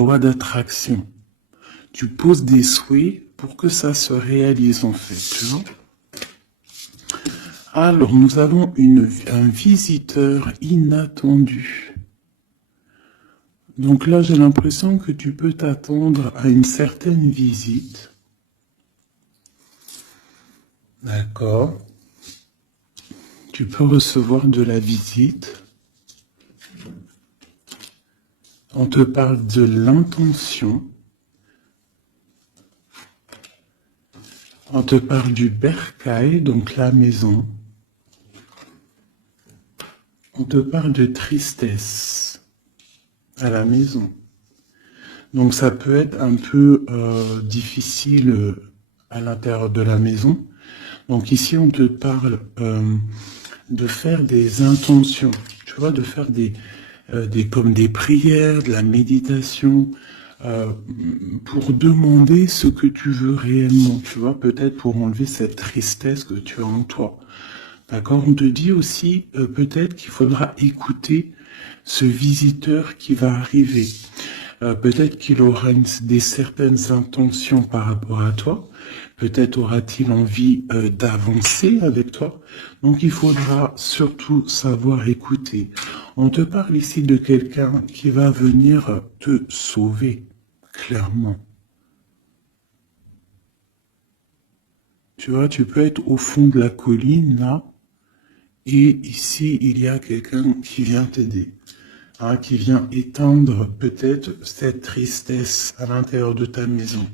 loi d'attraction. Tu poses des souhaits pour que ça se réalise en fait, tu vois. Alors, nous avons un visiteur inattendu. Donc là, j'ai l'impression que tu peux t'attendre à une certaine visite. D'accord. Tu peux recevoir de la visite. On te parle de l'intention. On te parle du bercail, donc la maison. On te parle de tristesse à la maison. Donc ça peut être un peu difficile à l'intérieur de la maison. Donc ici on te parle de faire des intentions, tu vois, de faire comme des prières, de la méditation, pour demander ce que tu veux réellement, tu vois, peut-être pour enlever cette tristesse que tu as en toi. D'accord? On te dit aussi peut-être qu'il faudra écouter ce visiteur qui va arriver. Peut-être qu'il aura des certaines intentions par rapport à toi. Peut-être aura-t-il envie d'avancer avec toi. Donc il faudra surtout savoir écouter. On te parle ici de quelqu'un qui va venir te sauver, clairement. Tu vois, tu peux être au fond de la colline, là, et ici, il y a quelqu'un qui vient t'aider. Hein, qui vient éteindre peut-être cette tristesse à l'intérieur de ta maison.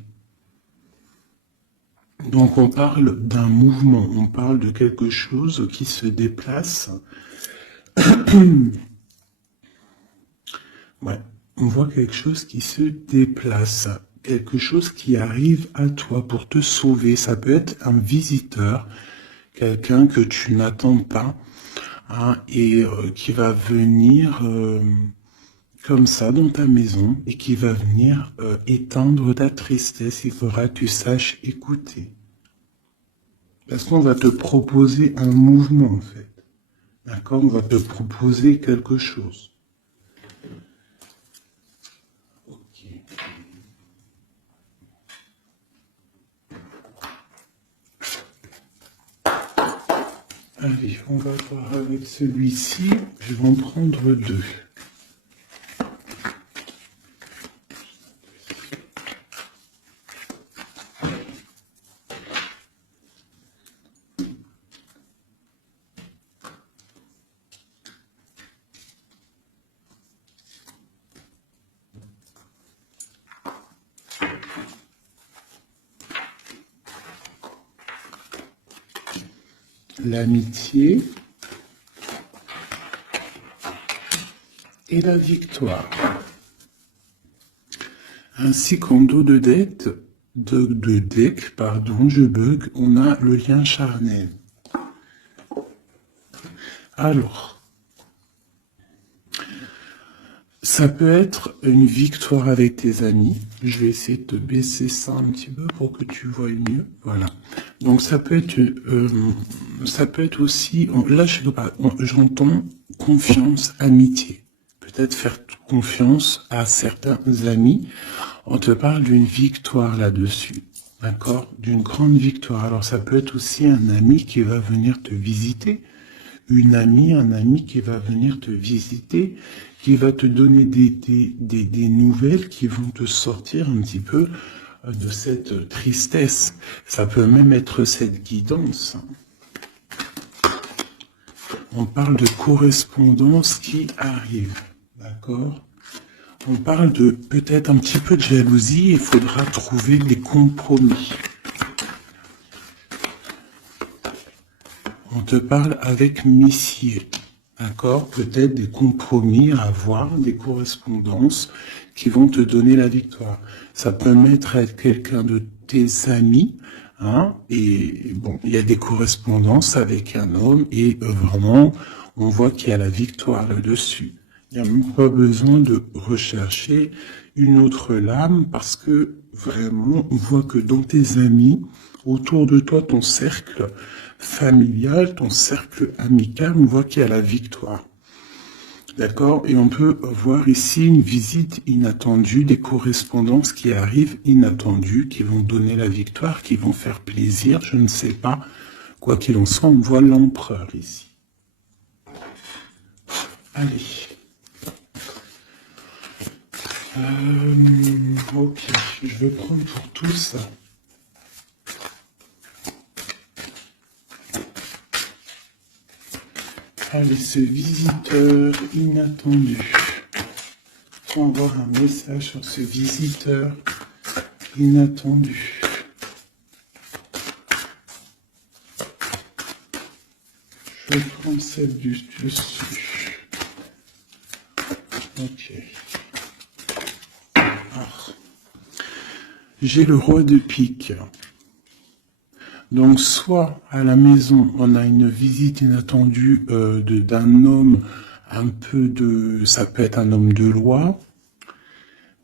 Donc on parle d'un mouvement, on parle de quelque chose qui se déplace. Ouais, on voit quelque chose qui se déplace, quelque chose qui arrive à toi pour te sauver. Ça peut être un visiteur, quelqu'un que tu n'attends pas, hein, et qui va venir comme ça dans ta maison et qui va venir éteindre ta tristesse. Il faudra que tu saches écouter. Parce qu'on va te proposer un mouvement en fait. D'accord? On va te proposer quelque chose. Ok. Allez, on va voir avec celui-ci. Je vais en prendre deux. L'amitié et la victoire. Ainsi qu'en dos de deck, je bug, on a le lien charnel. Alors, ça peut être une victoire avec tes amis. Je vais essayer de te baisser ça un petit peu pour que tu vois mieux. Voilà. Donc ça peut être aussi, là je sais pas, j'entends confiance, amitié. Peut-être faire confiance à certains amis. On te parle d'une victoire là-dessus. D'accord? D'une grande victoire. Alors ça peut être aussi un ami qui va venir te visiter. Un ami qui va venir te visiter, qui va te donner des nouvelles qui vont te sortir un petit peu de cette tristesse. Ça peut même être cette guidance. On parle de correspondance qui arrive. D'accord? On parle de peut-être un petit peu de jalousie, il faudra trouver des compromis. On te parle avec Messier, d'accord? Peut-être des compromis à avoir, des correspondances qui vont te donner la victoire. Ça peut même être quelqu'un de tes amis, hein? Et bon, il y a des correspondances avec un homme et vraiment, on voit qu'il y a la victoire là-dessus. Il n'y a même pas besoin de rechercher une autre lame parce que vraiment, on voit que dans tes amis, autour de toi, ton cercle familial, ton cercle amical, on voit qu'il y a la victoire. D'accord? Et on peut voir ici une visite inattendue, des correspondances qui arrivent inattendues, qui vont donner la victoire, qui vont faire plaisir, je ne sais pas. Quoi qu'il en soit, on voit l'empereur ici. Allez. Ok, je vais prendre pour tous. Allez, ce visiteur inattendu. On va avoir un message sur ce visiteur inattendu. Je vais prendre celle du dessus. Ok. J'ai le roi de pique. Donc, soit à la maison, on a une visite inattendue d'un homme un peu de... Ça peut être un homme de loi.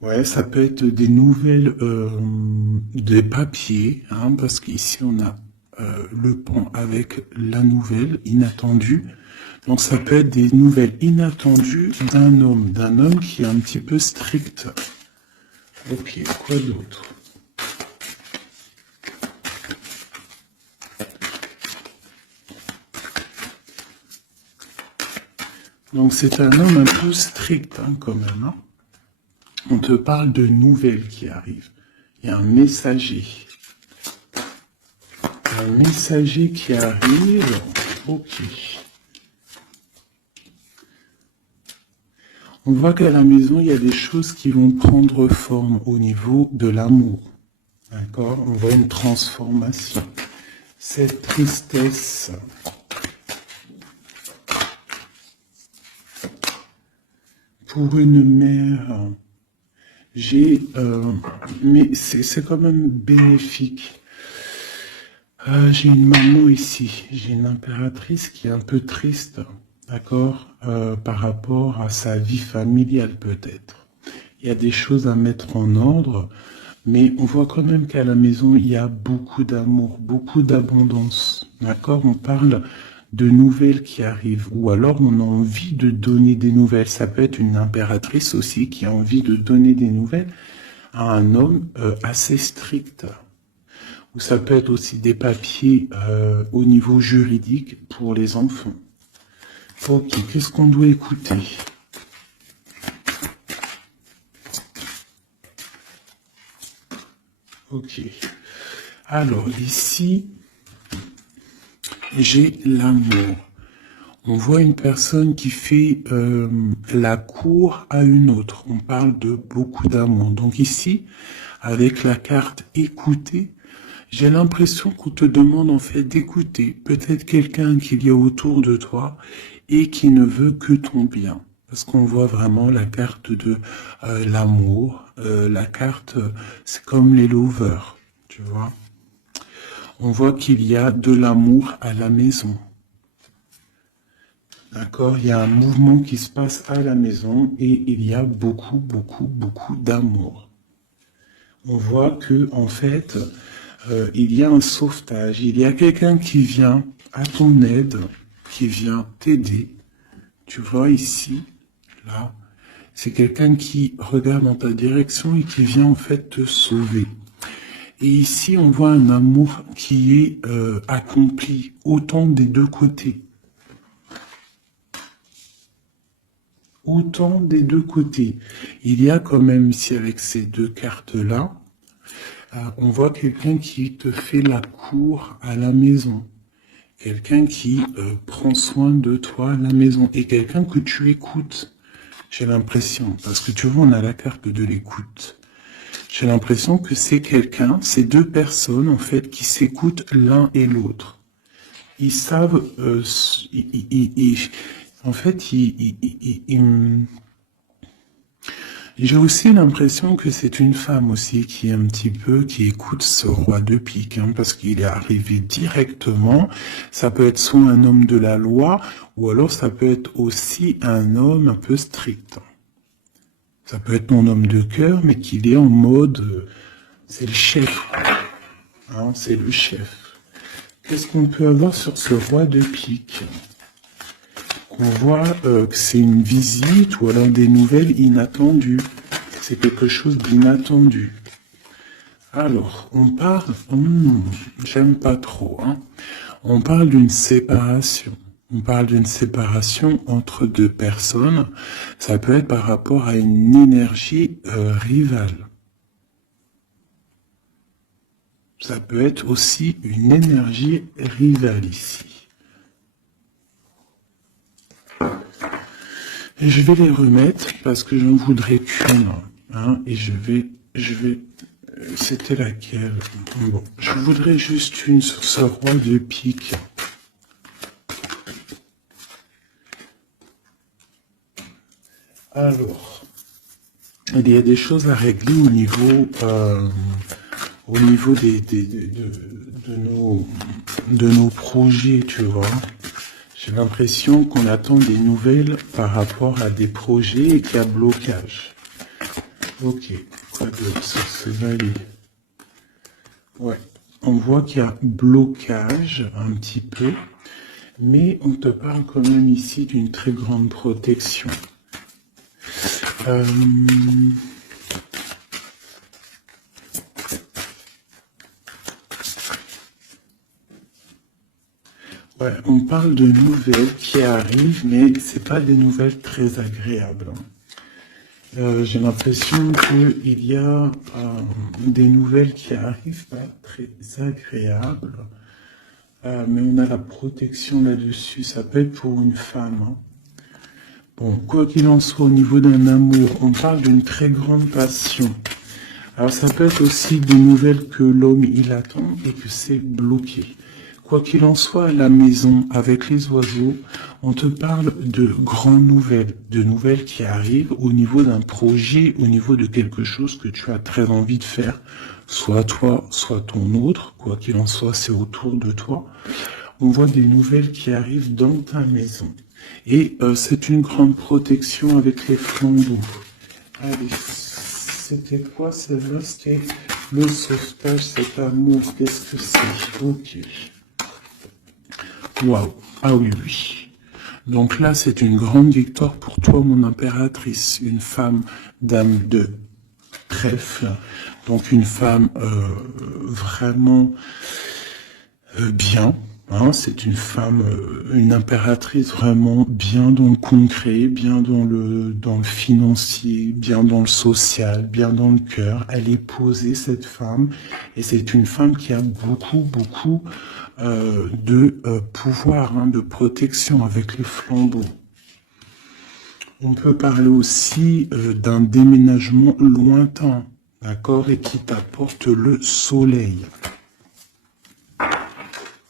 Ouais, ça peut être des nouvelles, des papiers, hein, parce qu'ici, on a le pont avec la nouvelle inattendue. Donc, ça peut être des nouvelles inattendues d'un homme qui est un petit peu strict. Ok, quoi d'autre? Donc c'est un homme un peu strict hein, quand même. Hein. On te parle de nouvelles qui arrivent. Il y a un messager. Un messager qui arrive. Ok. On voit qu'à la maison, il y a des choses qui vont prendre forme au niveau de l'amour. D'accord? On voit une transformation. Cette tristesse... Pour une mère, mais c'est quand même bénéfique. J'ai une maman ici, j'ai une impératrice qui est un peu triste, d'accord, par rapport à sa vie familiale peut-être. Il y a des choses à mettre en ordre, mais on voit quand même qu'à la maison, il y a beaucoup d'amour, beaucoup d'abondance, d'accord. On parle de nouvelles qui arrivent, ou alors on a envie de donner des nouvelles. Ça peut être une impératrice aussi qui a envie de donner des nouvelles à un homme assez strict. Ou ça peut être aussi des papiers au niveau juridique pour les enfants. Ok, qu'est-ce qu'on doit écouter? Ok. Alors ici, j'ai l'amour. On voit une personne qui fait la cour à une autre. On parle de beaucoup d'amour. Donc ici, avec la carte écouter, j'ai l'impression qu'on te demande en fait d'écouter peut-être quelqu'un qu'il y a autour de toi et qui ne veut que ton bien. Parce qu'on voit vraiment la carte de l'amour. La carte, c'est comme les lovers, tu vois. On voit qu'il y a de l'amour à la maison. D'accord, il y a un mouvement qui se passe à la maison et il y a beaucoup, beaucoup, beaucoup d'amour. On voit que, en fait, il y a un sauvetage, il y a quelqu'un qui vient à ton aide, qui vient t'aider. Tu vois ici, là, c'est quelqu'un qui regarde dans ta direction et qui vient en fait te sauver. Et ici, on voit un amour qui est accompli autant des deux côtés. Autant des deux côtés. Il y a quand même ici avec ces deux cartes-là, on voit quelqu'un qui te fait la cour à la maison. Quelqu'un qui prend soin de toi à la maison. Et quelqu'un que tu écoutes. J'ai l'impression. Parce que tu vois, on a la carte de l'écoute. J'ai l'impression que c'est quelqu'un, c'est deux personnes en fait qui s'écoutent l'un et l'autre. Ils savent, en fait, j'ai aussi l'impression que c'est une femme aussi qui est un petit peu, qui écoute ce roi de pique, hein, parce qu'il est arrivé directement. Ça peut être soit un homme de la loi, ou alors ça peut être aussi un homme un peu strict. Ça peut être mon homme de cœur, mais qu'il est en mode, c'est le chef, hein, c'est le chef. Qu'est-ce qu'on peut avoir sur ce roi de pique? On voit que c'est une visite ou alors des nouvelles inattendues. C'est quelque chose d'inattendu. Alors, on parle... j'aime pas trop. Hein. On parle d'une séparation. On parle d'une séparation entre deux personnes. Ça peut être par rapport à une énergie rivale. Ça peut être aussi une énergie rivale ici. Et je vais les remettre parce que je ne voudrais qu'une. Hein, et je vais... C'était laquelle? Bon, je voudrais juste une sur ce roi de pique. Alors, il y a des choses à régler au niveau de nos projets, tu vois. J'ai l'impression qu'on attend des nouvelles par rapport à des projets et qu'il y a blocage. Ok, quoi d'autre sur ce valet? Ouais, on voit qu'il y a blocage un petit peu, mais on te parle quand même ici d'une très grande protection. Ouais, on parle de nouvelles qui arrivent, mais c'est pas des nouvelles très agréables. J'ai l'impression qu'il y a des nouvelles qui arrivent pas très agréables, mais on a la protection là-dessus. Ça peut être pour une femme. Hein. Bon, quoi qu'il en soit, au niveau d'un amour, on parle d'une très grande passion. Alors ça peut être aussi des nouvelles que l'homme il attend et que c'est bloqué. Quoi qu'il en soit, à la maison, avec les oiseaux, on te parle de grandes nouvelles, de nouvelles qui arrivent au niveau d'un projet, au niveau de quelque chose que tu as très envie de faire, soit toi, soit ton autre, quoi qu'il en soit, c'est autour de toi. On voit des nouvelles qui arrivent dans ta maison. Et c'est une grande protection avec les flambeaux. Allez, c'était quoi celle-là? C'était le sauvetage, cet amour, qu'est-ce que c'est? Ok. Waouh, ah oui, oui. Donc là, c'est une grande victoire pour toi, mon impératrice, une femme dame de trèfle, donc une femme vraiment bien. Hein, c'est une femme, une impératrice vraiment bien dans le concret, bien dans le financier, bien dans le social, bien dans le cœur. Elle est posée, cette femme, et c'est une femme qui a beaucoup de pouvoir, hein, de protection avec les flambeaux. On peut parler aussi d'un déménagement lointain, d'accord, et qui t'apporte le soleil.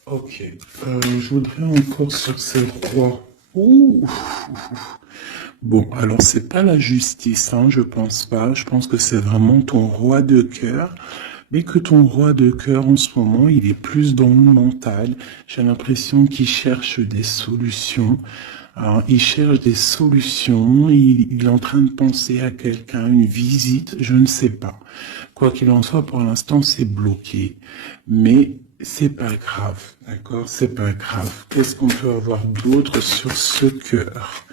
Ok, je voudrais encore sur ces rois. Ouh. Bon, alors c'est pas la justice, hein, je pense pas. Je pense que c'est vraiment ton roi de cœur. Mais que ton roi de cœur en ce moment, il est plus dans le mental. J'ai l'impression qu'il cherche des solutions. Alors, il cherche des solutions, il est en train de penser à quelqu'un, une visite, je ne sais pas. Quoi qu'il en soit, pour l'instant, c'est bloqué. Mais c'est pas grave, d'accord? C'est pas grave. Qu'est-ce qu'on peut avoir d'autre sur ce cœur?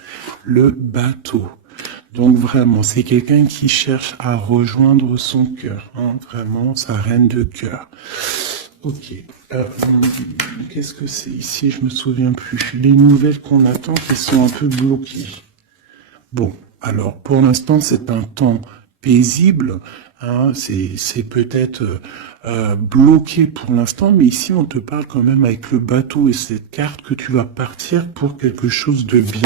Le bateau. Donc vraiment, c'est quelqu'un qui cherche à rejoindre son cœur, hein, vraiment, sa reine de cœur. Ok. Qu'est-ce que c'est ici? Je me souviens plus. Les nouvelles qu'on attend qui sont un peu bloquées. Bon, alors pour l'instant, c'est un temps paisible. Hein, c'est peut-être bloqué pour l'instant, mais ici, on te parle quand même avec le bateau et cette carte que tu vas partir pour quelque chose de bien,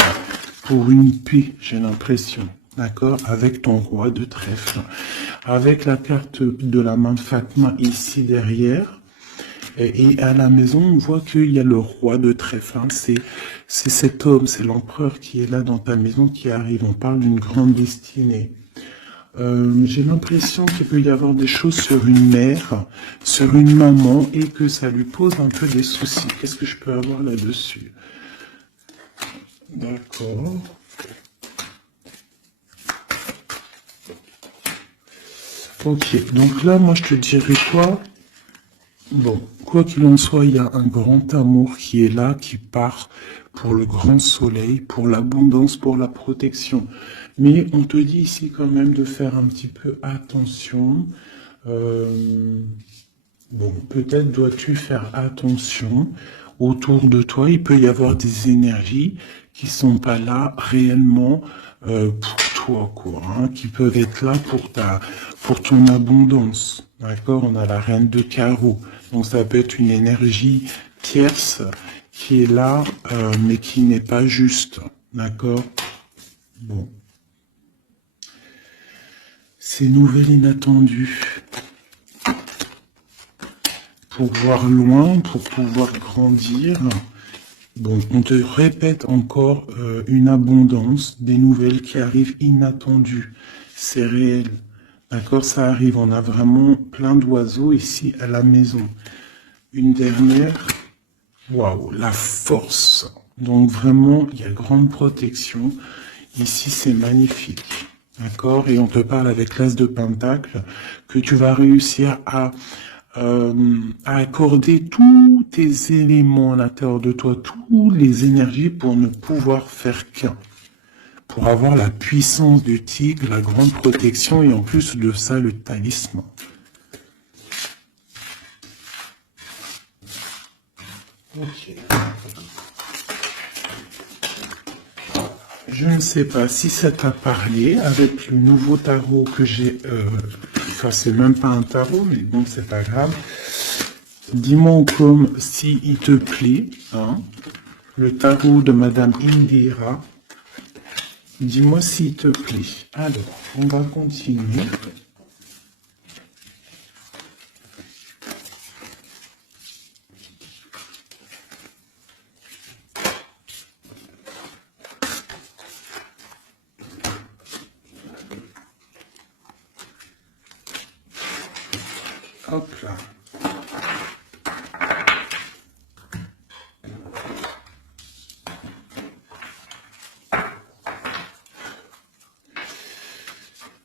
pour une paix, j'ai l'impression. D'accord, avec ton roi de trèfle, avec la carte de la main de Fatma ici derrière, et à la maison on voit qu'il y a le roi de trèfle, hein. C'est cet homme, c'est l'empereur qui est là dans ta maison qui arrive, on parle d'une grande destinée. J'ai l'impression qu'il peut y avoir des choses sur une mère, sur une maman, et que ça lui pose un peu des soucis. Qu'est-ce que je peux avoir là-dessus? D'accord. Ok, donc là, moi, je te dirais quoi? Bon, quoi qu'il en soit, il y a un grand amour qui est là, qui part pour le grand soleil, pour l'abondance, pour la protection. Mais on te dit ici quand même de faire un petit peu attention. Euh, bon, peut-être dois-tu faire attention. Autour de toi, il peut y avoir des énergies qui sont pas là réellement pour toi, quoi, hein, qui peuvent être là pour ton abondance. D'accord? On a la reine de carreau. Donc ça peut être une énergie tierce qui est là, mais qui n'est pas juste. D'accord? Bon. Ces nouvelles inattendues. Pour voir loin, pour pouvoir grandir. Bon, on te répète encore une abondance, des nouvelles qui arrivent inattendues. C'est réel. D'accord, ça arrive. On a vraiment plein d'oiseaux ici à la maison. Une dernière. Waouh, la force. Donc vraiment, il y a grande protection. Ici, c'est magnifique. D'accord? Et on te parle avec l'as de pentacle que tu vas réussir à accorder tous tes éléments à l'intérieur de toi, toutes les énergies pour ne pouvoir faire qu'un. Pour avoir la puissance du tigre, la grande protection et en plus de ça, le talisman. Ok. Je ne sais pas si ça t'a parlé avec le nouveau tarot que j'ai. Enfin, c'est même pas un tarot, mais bon, c'est pas grave. Dis-moi comme si il te plaît, hein, le tarot de Madame Indira. Dis-moi s'il te plaît. Alors, on va continuer. Hop là.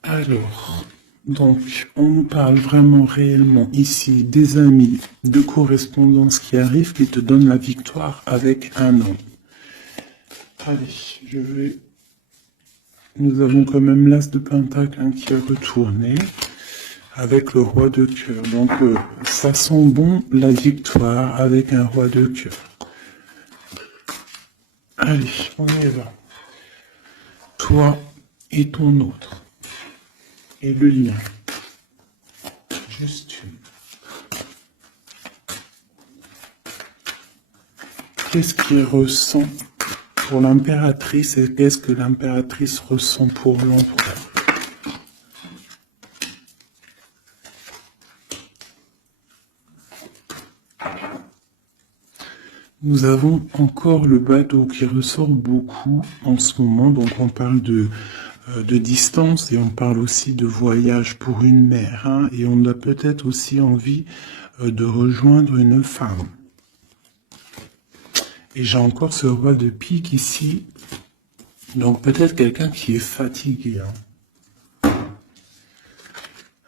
Alors, donc, on nous parle vraiment réellement ici des amis, de correspondance qui arrivent, qui te donnent la victoire avec un homme. Allez, je vais... Nous avons quand même l'as de pentacle hein, qui a retourné avec le roi de cœur. Donc, ça sent bon la victoire avec un roi de cœur. Allez, on y va. Toi et ton autre. Et le lien. Juste une. Qu'est-ce qu'il ressent pour l'impératrice et qu'est-ce que l'impératrice ressent pour l'empereur? Nous avons encore le bateau qui ressort beaucoup en ce moment, donc on parle de distance et on parle aussi de voyage pour une mère, hein, et on a peut-être aussi envie de rejoindre une femme. Et j'ai encore ce roi de pique ici, donc peut-être quelqu'un qui est fatigué. Hein.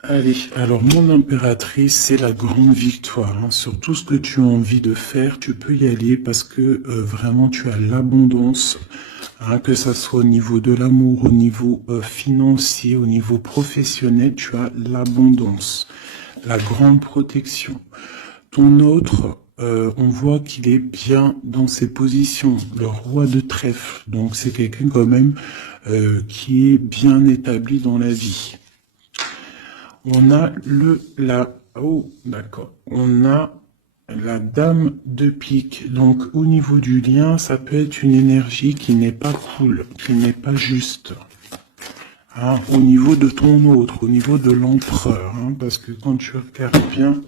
Allez, alors mon impératrice, c'est la grande victoire. Hein. Sur tout ce que tu as envie de faire, tu peux y aller parce que vraiment tu as l'abondance, hein, que ça soit au niveau de l'amour, au niveau financier, au niveau professionnel, tu as l'abondance, la grande protection. Ton autre, on voit qu'il est bien dans ses positions, le roi de trèfle. Donc c'est quelqu'un quand même qui est bien établi dans la vie. On a d'accord. On a la dame de pique. Donc, au niveau du lien, ça peut être une énergie qui n'est pas cool, qui n'est pas juste. Hein, au niveau de ton autre, au niveau de l'empereur. Hein, parce que quand tu regardes bien,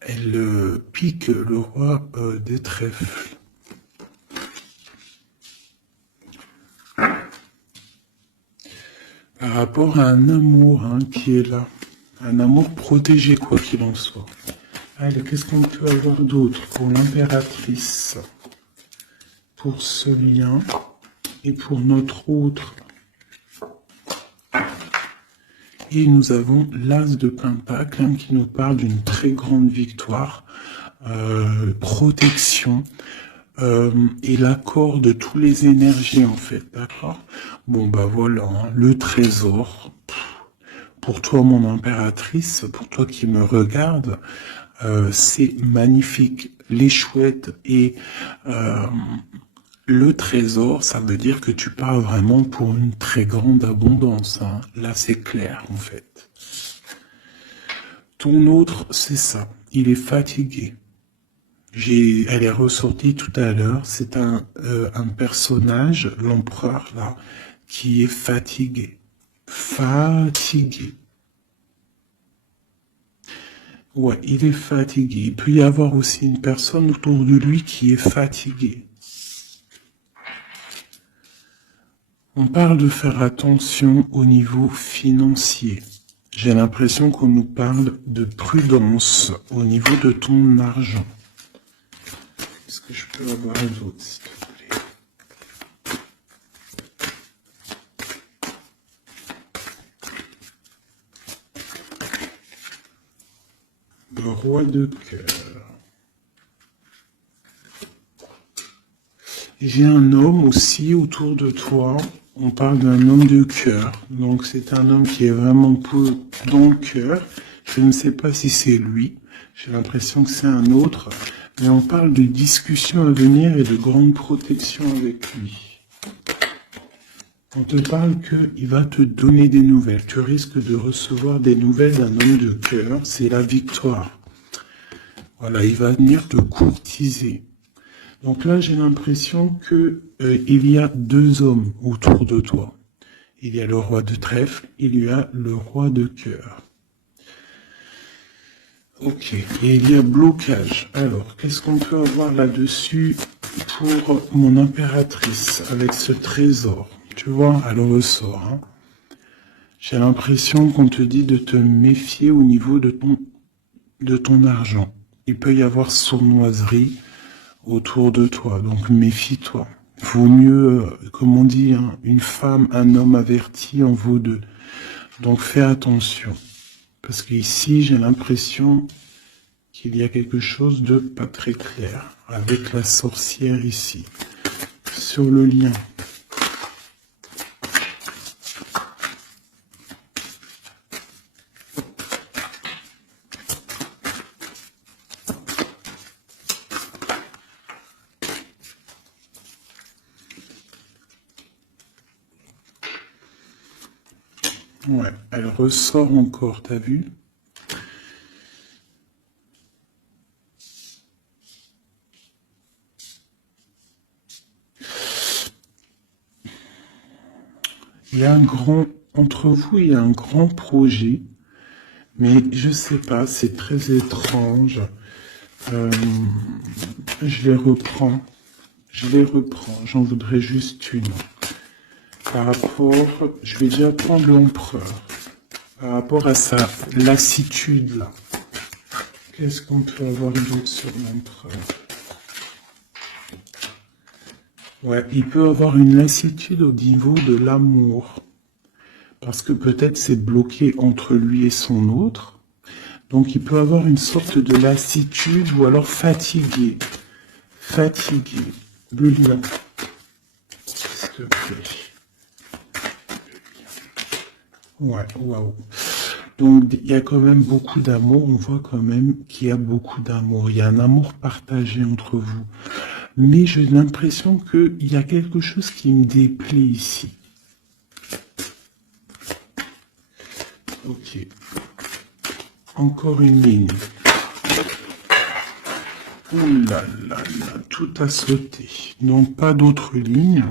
elle pique le roi des trèfles. Par rapport à un amour hein, qui est là. Un amour protégé, quoi qu'il en soit. Allez, qu'est-ce qu'on peut avoir d'autre pour l'impératrice? Pour ce lien et pour notre autre Et nous avons l'As de Pentacle hein, qui nous parle d'une très grande victoire, protection, et l'accord de toutes les énergies en fait, d'accord? Bon bah voilà, hein, le trésor. Pour toi mon impératrice, pour toi qui me regarde, c'est magnifique. Les chouettes et le trésor, ça veut dire que tu pars vraiment pour une très grande abondance. Hein. Là, c'est clair, en fait. Ton autre, c'est ça. Il est fatigué. Elle est ressortie tout à l'heure. C'est un personnage, l'empereur, là, qui est fatigué. Fatigué. Ouais, il est fatigué. Il peut y avoir aussi une personne autour de lui qui est fatiguée. On parle de faire attention au niveau financier. J'ai l'impression qu'on nous parle de prudence au niveau de ton argent. Est-ce que je peux avoir un autre, s'il te plaît? Le roi de cœur. J'ai un homme aussi autour de toi. On parle d'un homme de cœur. Donc c'est un homme qui est vraiment dans le cœur. Je ne sais pas si c'est lui. J'ai l'impression que c'est un autre. Mais on parle de discussions à venir et de grande protection avec lui. On te parle qu'il va te donner des nouvelles. Tu risques de recevoir des nouvelles d'un homme de cœur. C'est la victoire. Voilà, il va venir te courtiser. Donc là, j'ai l'impression que il y a deux hommes autour de toi. Il y a le roi de trèfle, il y a le roi de cœur. Ok, et il y a blocage. Alors, qu'est-ce qu'on peut avoir là-dessus pour mon impératrice avec ce trésor? Tu vois, elle ressort. Hein. J'ai l'impression qu'on te dit de te méfier au niveau de ton argent. Il peut y avoir sournoiserie autour de toi, donc méfie-toi. Vaut mieux, comme on dit, hein, une femme, un homme averti en vaut deux. Donc fais attention. Parce qu'ici, j'ai l'impression qu'il y a quelque chose de pas très clair avec la sorcière ici. Sur le lien. Ouais, elle ressort encore, t'as vu? Il y a un grand, entre vous, il y a un grand projet, mais je sais pas, c'est très étrange. Je les reprends, j'en voudrais juste une. Par rapport, je vais déjà prendre l'empereur. Par rapport à sa lassitude là. Qu'est-ce qu'on peut avoir d'autre sur l'empereur? Ouais, il peut avoir une lassitude au niveau de l'amour. Parce que peut-être c'est bloqué entre lui et son autre. Donc il peut avoir une sorte de lassitude ou alors fatigué. Fatigué. Le lion. S'il te plaît. Ouais, waouh. Donc il y a quand même beaucoup d'amour, on voit quand même qu'il y a beaucoup d'amour, il y a un amour partagé entre vous. Mais j'ai l'impression qu'il y a quelque chose qui me déplaît ici. Ok. Encore une ligne. Ouh là là là, tout a sauté. Donc pas d'autres lignes.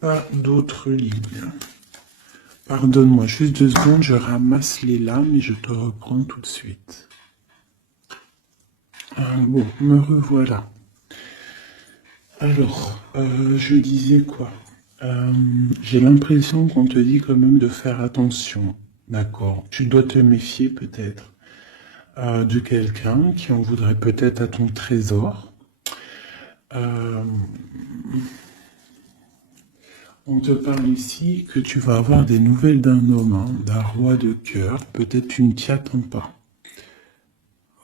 Pas d'autres lignes. Pardonne-moi, juste 2 secondes, je ramasse les lames et je te reprends tout de suite. Bon, me revoilà. Alors, je disais quoi? J'ai l'impression qu'on te dit quand même de faire attention. D'accord. Tu dois te méfier peut-être de quelqu'un qui en voudrait peut-être à ton trésor. On te parle ici que tu vas avoir des nouvelles d'un homme, hein, d'un roi de cœur. Peut-être tu ne t'y attends pas.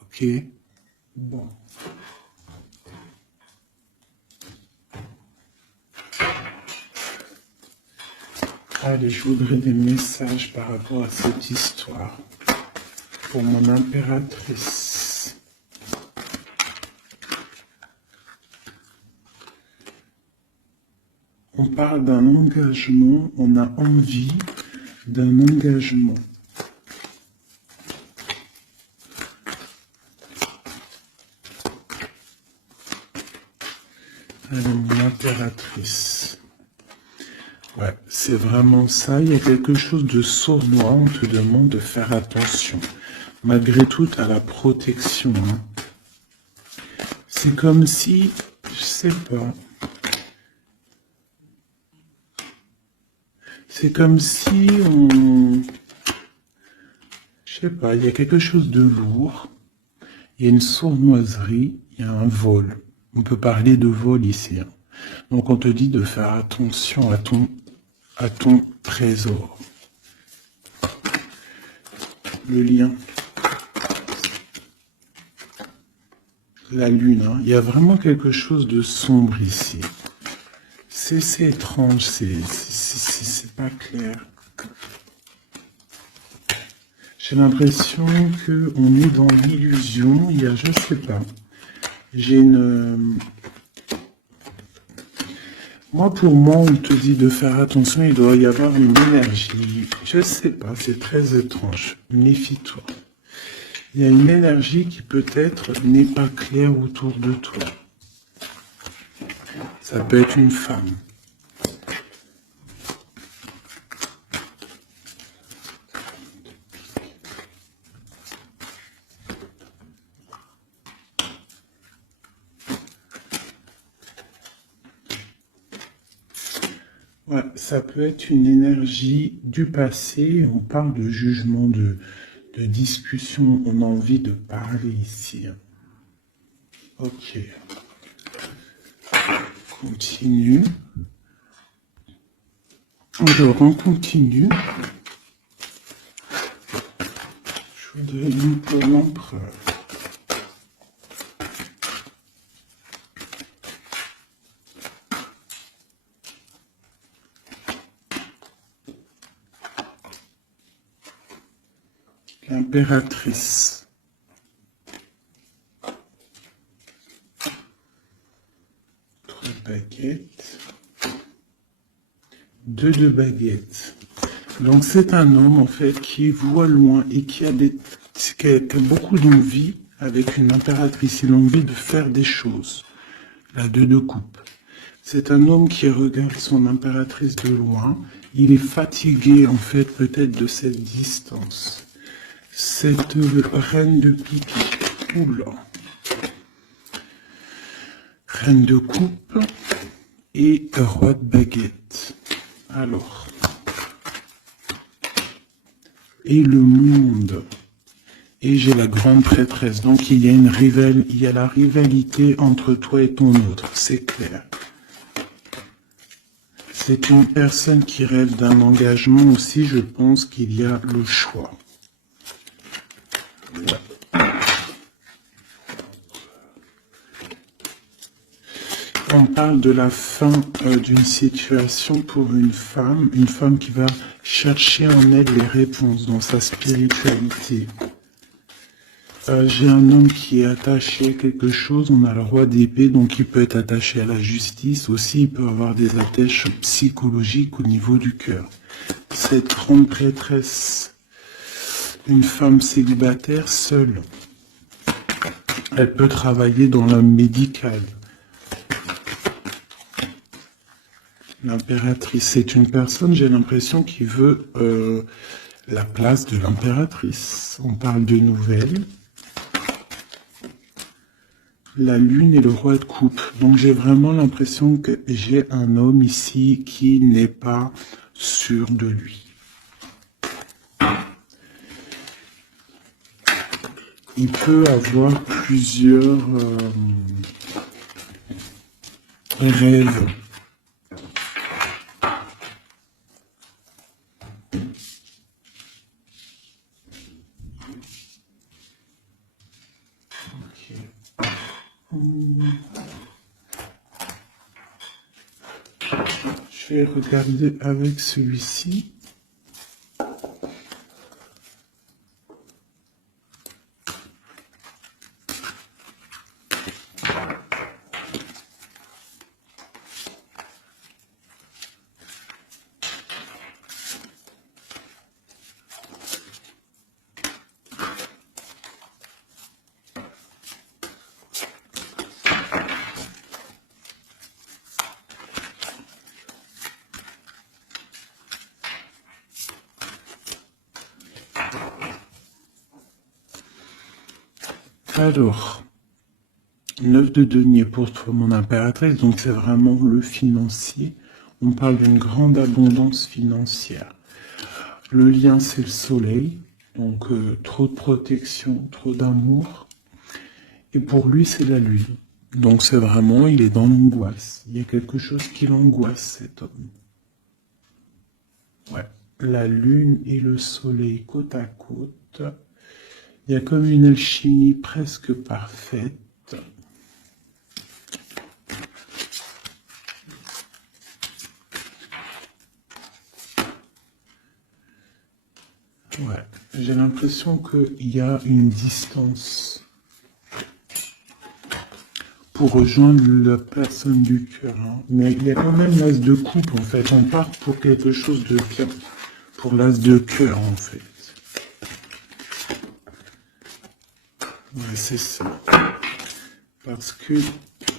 Ok? Bon. Allez, je voudrais des messages par rapport à cette histoire. Pour mon impératrice. On parle d'un engagement, on a envie d'un engagement. Allez, mon impératrice. Ouais, c'est vraiment ça. Il y a quelque chose de sournois. On te demande de faire attention. Malgré tout, à la protection. Hein. C'est comme si, je sais pas. C'est comme si on... Je sais pas, il y a quelque chose de lourd. Il y a une sournoiserie, il y a un vol. On peut parler de vol ici. Hein. Donc on te dit de faire attention à ton trésor. Le lien. La lune, hein. Il y a vraiment quelque chose de sombre ici. C'est étrange, c'est pas clair. J'ai l'impression qu'on est dans l'illusion. Il y a, je sais pas. J'ai une... Pour moi, on te dit de faire attention, il doit y avoir une énergie. Je sais pas, c'est très étrange. Méfie-toi. Il y a une énergie qui peut-être n'est pas claire autour de toi. Ça peut être une femme. Ouais, ça peut être une énergie du passé. On parle de jugement, de discussion. On a envie de parler ici. Ok. Continue. Alors, on continue. Je voudrais une pour l'empereur. L'impératrice. Trois baguettes. Deux de baguettes. Donc c'est un homme en fait qui voit loin et qui a beaucoup d'envie avec une impératrice. Il a envie de faire des choses. La deux de coupe. C'est un homme qui regarde son impératrice de loin. Il est fatigué en fait peut-être de cette distance. Cette reine de pique. Oula. Reine de coupe et roi de baguette. Alors. Et le monde. Et j'ai la grande prêtresse. Donc il y a la rivalité entre toi et ton autre. C'est clair. C'est une personne qui rêve d'un engagement aussi. Je pense qu'il y a le choix. On parle de la fin d'une situation pour une femme qui va chercher en elle les réponses dans sa spiritualité. J'ai un homme qui est attaché à quelque chose, on a le roi d'épée, donc il peut être attaché à la justice, aussi il peut avoir des attaches psychologiques au niveau du cœur. Cette grande prêtresse, une femme célibataire seule, elle peut travailler dans le médical. L'impératrice, c'est une personne, j'ai l'impression, qui veut la place de l'impératrice. On parle de nouvelles. La lune et le roi de coupe. Donc j'ai vraiment l'impression que j'ai un homme ici qui n'est pas sûr de lui. Il peut avoir plusieurs rêves. Je vais regarder avec celui-ci. Alors, 9 de denier pour mon impératrice, donc c'est vraiment le financier. On parle d'une grande abondance financière. Le lien, c'est le soleil, donc trop de protection, trop d'amour. Et pour lui, c'est la lune. Donc c'est vraiment, il est dans l'angoisse. Il y a quelque chose qui l'angoisse, cet homme. Ouais. La lune et le soleil côte à côte. Il y a comme une alchimie presque parfaite. Ouais, j'ai l'impression qu'il y a une distance pour rejoindre la personne du cœur. Hein. Mais il y a quand même l'as de coupe, en fait. On part pour quelque chose de bien. Pour l'as de cœur, en fait. Ouais, c'est ça. Parce que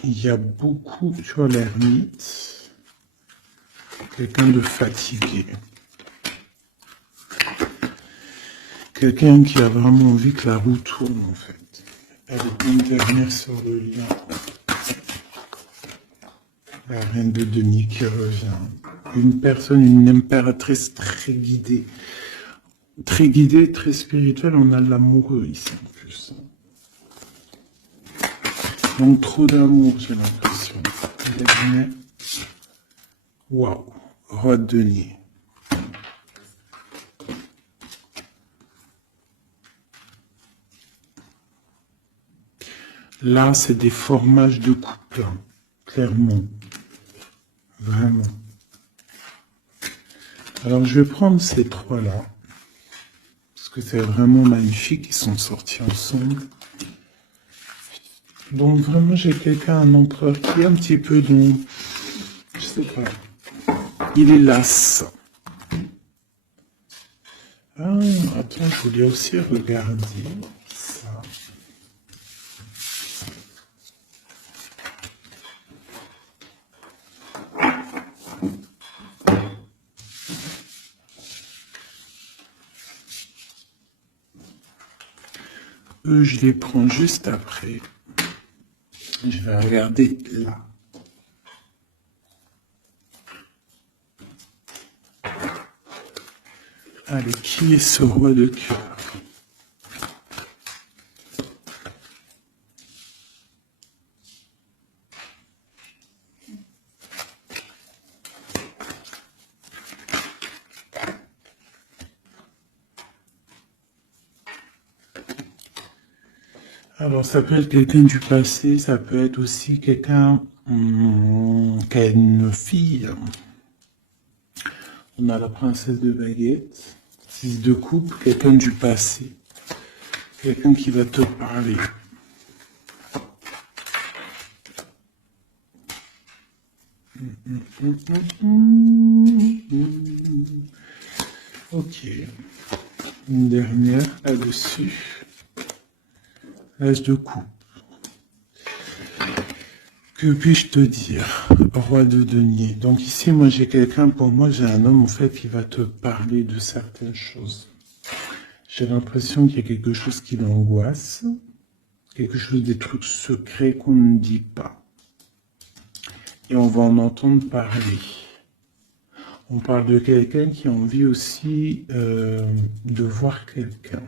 il y a beaucoup sur l'ermite, quelqu'un de fatigué. Quelqu'un qui a vraiment envie que la roue tourne, en fait. Avec une dernière sur le lien. La reine de denier qui revient. Une personne, une impératrice très guidée. Très guidée, très spirituelle. On a l'amoureux ici, en plus. Donc, trop d'amour, j'ai l'impression. Waouh. Roi de denier. Là, c'est des formages de couple, hein, clairement. Vraiment. Alors, je vais prendre ces trois-là, parce que c'est vraiment magnifique, ils sont sortis ensemble. Donc, vraiment, j'ai quelqu'un, un empereur, qui est un petit peu dans... Je sais pas. Il est las. Ah, attends, je voulais aussi regarder ça. Eux, je les prends juste après. Je vais regarder là. Allez, qui est ce roi de cœur? Alors, ça peut être quelqu'un du passé, ça peut être aussi quelqu'un qui a une fille. On a la princesse de baguette, 6 de coupe, quelqu'un du passé, quelqu'un qui va te parler. Ok, une dernière là-dessus. L'as de coupe. Que puis-je te dire, roi de denier? Donc ici, moi j'ai quelqu'un, pour moi j'ai un homme en fait qui va te parler de certaines choses. J'ai l'impression qu'il y a quelque chose qui l'angoisse, quelque chose, des trucs secrets qu'on ne dit pas. Et on va en entendre parler. On parle de quelqu'un qui a envie aussi de voir quelqu'un,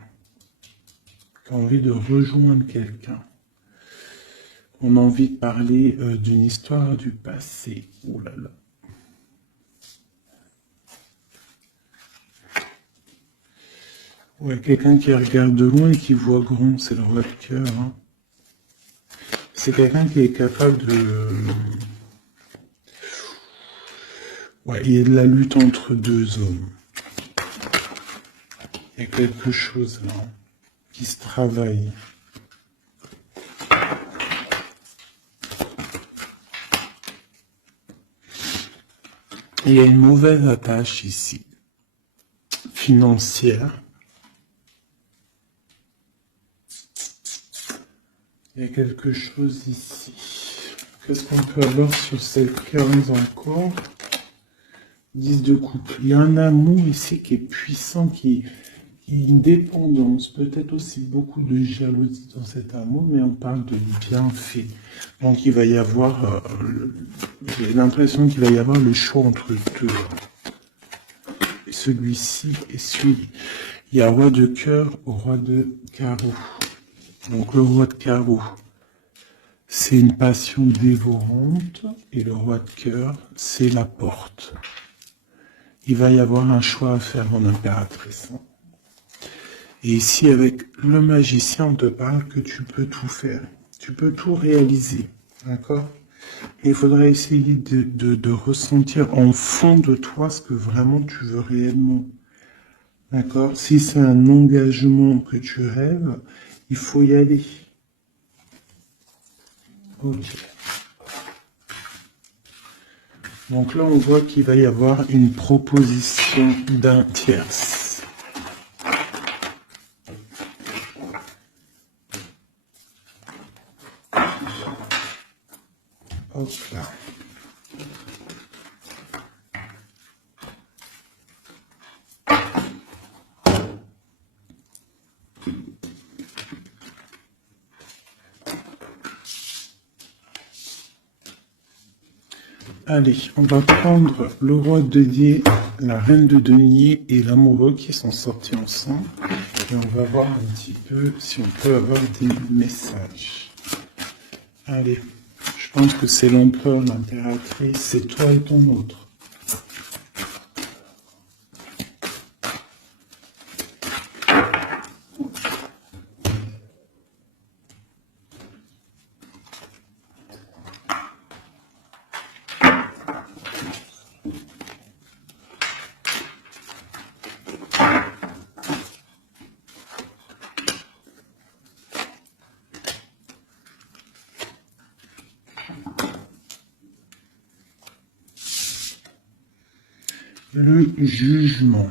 qui a envie de rejoindre quelqu'un. On a envie de parler d'une histoire du passé. Oh là là. Ouais, quelqu'un qui regarde de loin et qui voit grand, c'est le roi de cœur. Hein. C'est quelqu'un qui est capable de... Ouais, il y a de la lutte entre deux hommes. Il y a quelque chose là qui se travaille. Il y a une mauvaise attache ici, financière. Il y a quelque chose ici. Qu'est-ce qu'on peut avoir sur cette case encore? 10 de coupe. Il y a un amour ici qui est puissant, qui est une dépendance, peut-être aussi beaucoup de jalousie dans cet amour, mais on parle de bienfait. Donc il va y avoir, j'ai l'impression qu'il va y avoir le choix entre deux. Celui-ci et celui. Il y a roi de cœur au roi de carreau. Donc le roi de carreau, c'est une passion dévorante, et le roi de cœur, c'est la porte. Il va y avoir un choix à faire en impératrice. Et ici, avec le magicien, on te parle que tu peux tout faire. Tu peux tout réaliser. D'accord? Il faudrait essayer de ressentir en fond de toi ce que vraiment tu veux réellement. D'accord? Si c'est un engagement que tu rêves, il faut y aller. Ok. Donc là, on voit qu'il va y avoir une proposition d'un tierce. Hop là. Allez, on va prendre le roi de denier, la reine de denier et l'amoureux qui sont sortis ensemble. Et on va voir un petit peu si on peut avoir des messages. Allez, je pense que c'est l'empereur, l'impératrice, c'est toi et ton autre. Le jugement.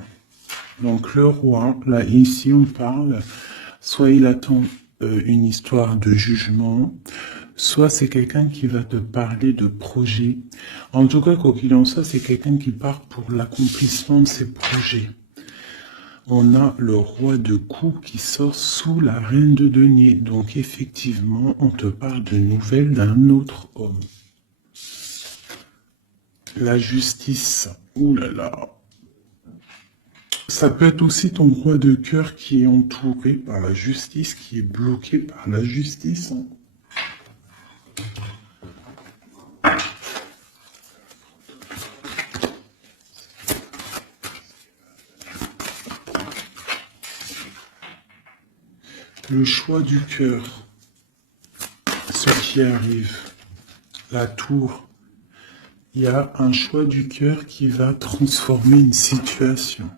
Donc le roi, là ici on parle, soit il attend une histoire de jugement, soit c'est quelqu'un qui va te parler de projet. En tout cas, quoi qu'il en soit, c'est quelqu'un qui part pour l'accomplissement de ses projets. On a le roi de coups qui sort sous la reine de denier. Donc effectivement, on te parle de nouvelles d'un autre homme. La justice. Ouh là là. Ça peut être aussi ton roi de cœur qui est entouré par la justice, qui est bloqué par la justice. Le choix du cœur. Ce qui arrive. La tour. Il y a un choix du cœur qui va transformer une situation.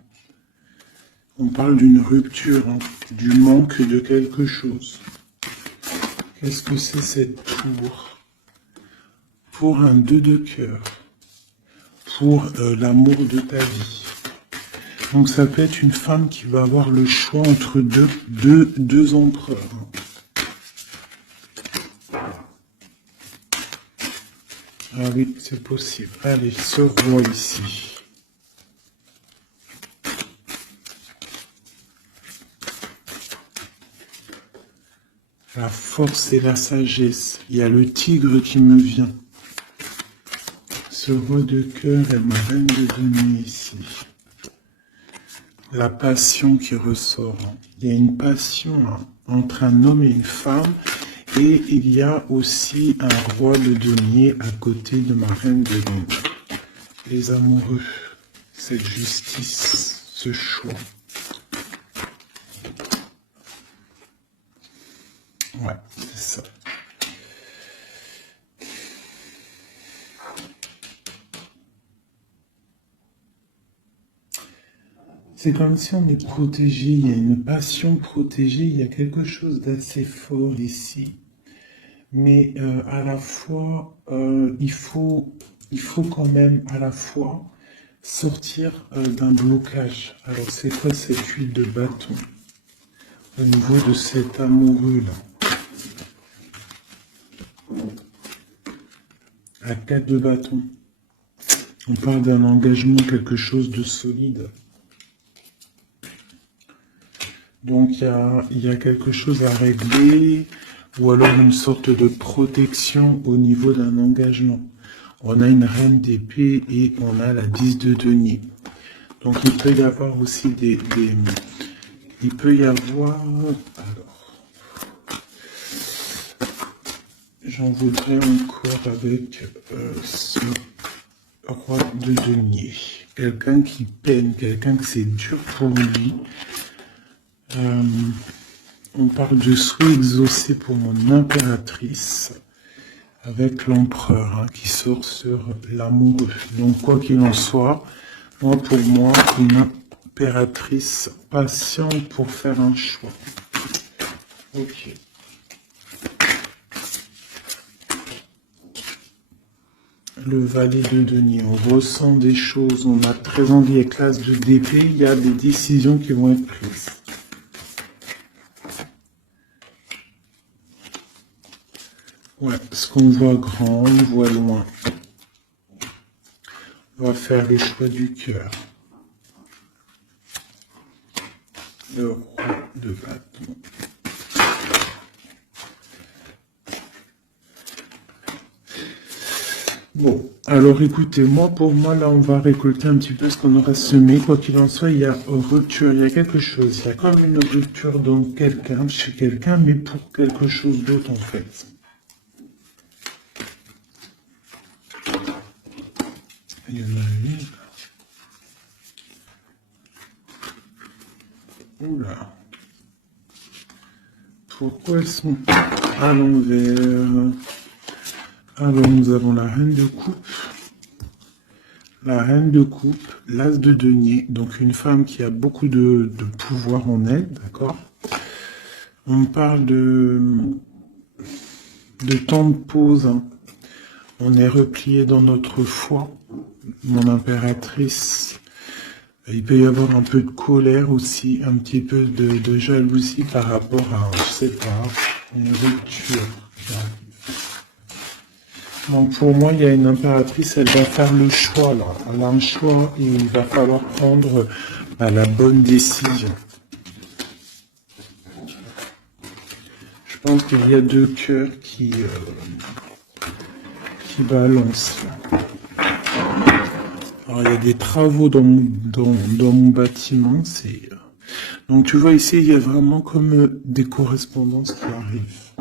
On parle d'une rupture, hein, du manque de quelque chose. Qu'est-ce que c'est cette tour? Pour un 2 de cœur, pour l'amour de ta vie. Donc ça peut être une femme qui va avoir le choix entre deux empereurs. Ah oui, c'est possible. Allez, ce roi ici. La force et la sagesse. Il y a le tigre qui me vient. Ce roi de cœur est ma reine de denier ici. La passion qui ressort. Il y a une passion entre un homme et une femme. Et il y a aussi un roi de denier à côté de ma reine de denier. Les amoureux, cette justice, ce choix. Ouais, c'est ça. C'est comme si on est protégé, il y a une passion protégée, il y a quelque chose d'assez fort ici. Mais à la fois, il faut quand même à la fois sortir d'un blocage. Alors c'est quoi cette huile de bâton au niveau de cet amoureux-là? La 4 de bâton. On parle d'un engagement, quelque chose de solide. Donc il y a quelque chose à régler, ou alors une sorte de protection au niveau d'un engagement. On a une reine d'épée et on a la 10 de denier. Donc il peut y avoir aussi il peut y avoir... Alors, j'en voudrais encore avec ce roi de denier. Quelqu'un qui peine, quelqu'un que c'est dur pour lui. On parle de souhait exaucé pour mon impératrice avec l'empereur hein, qui sort sur l'amoureux. Donc quoi qu'il en soit, moi pour moi, une impératrice patiente pour faire un choix. Ok. Le valet de denier, on ressent des choses, on a très envie avec l'as de d'épée, il y a des décisions qui vont être prises. Ouais, ce qu'on voit grand, on voit loin. On va faire le choix du cœur. Le roi de bâton. Bon, alors écoutez, pour moi, là, on va récolter un petit peu ce qu'on aura semé. Quoi qu'il en soit, il y a rupture, il y a quelque chose. Il y a comme une rupture dans quelqu'un, chez quelqu'un, mais pour quelque chose d'autre, en fait. Il y en a une. Oula. Pourquoi elles sont à l'envers? Alors, nous avons la reine de coupe. La reine de coupe, l'as de denier. Donc, une femme qui a beaucoup de pouvoir en elle, d'accord? On parle de temps de pause. Hein. On est replié dans notre foi. Mon impératrice. Il peut y avoir un peu de colère aussi, un petit peu de jalousie par rapport à, je sais pas, une rupture. Donc pour moi, il y a une impératrice, elle va faire le choix là. Elle a un choix et il va falloir prendre la bonne décision. Je pense qu'il y a deux cœurs qui balancent. Alors, il y a des travaux dans mon bâtiment. Donc, tu vois, ici, il y a vraiment comme des correspondances qui arrivent.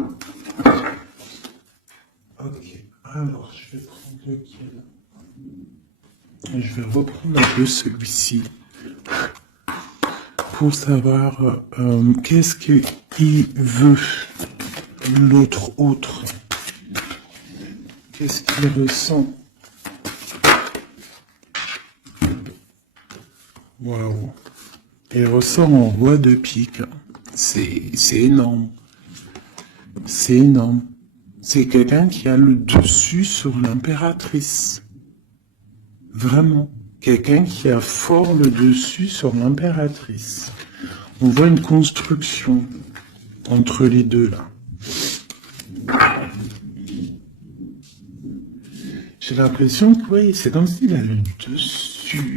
Ok. Alors, je vais prendre lequel? Je vais reprendre un peu celui-ci pour savoir qu'est-ce qu'il veut, l'autre autre. Qu'est-ce qu'il ressent? Waouh. Il ressort en roi de pique. C'est énorme. C'est énorme. C'est quelqu'un qui a le dessus sur l'impératrice. Vraiment. Quelqu'un qui a fort le dessus sur l'impératrice. On voit une construction entre les deux là. J'ai l'impression que oui, c'est comme s'il a le dessus.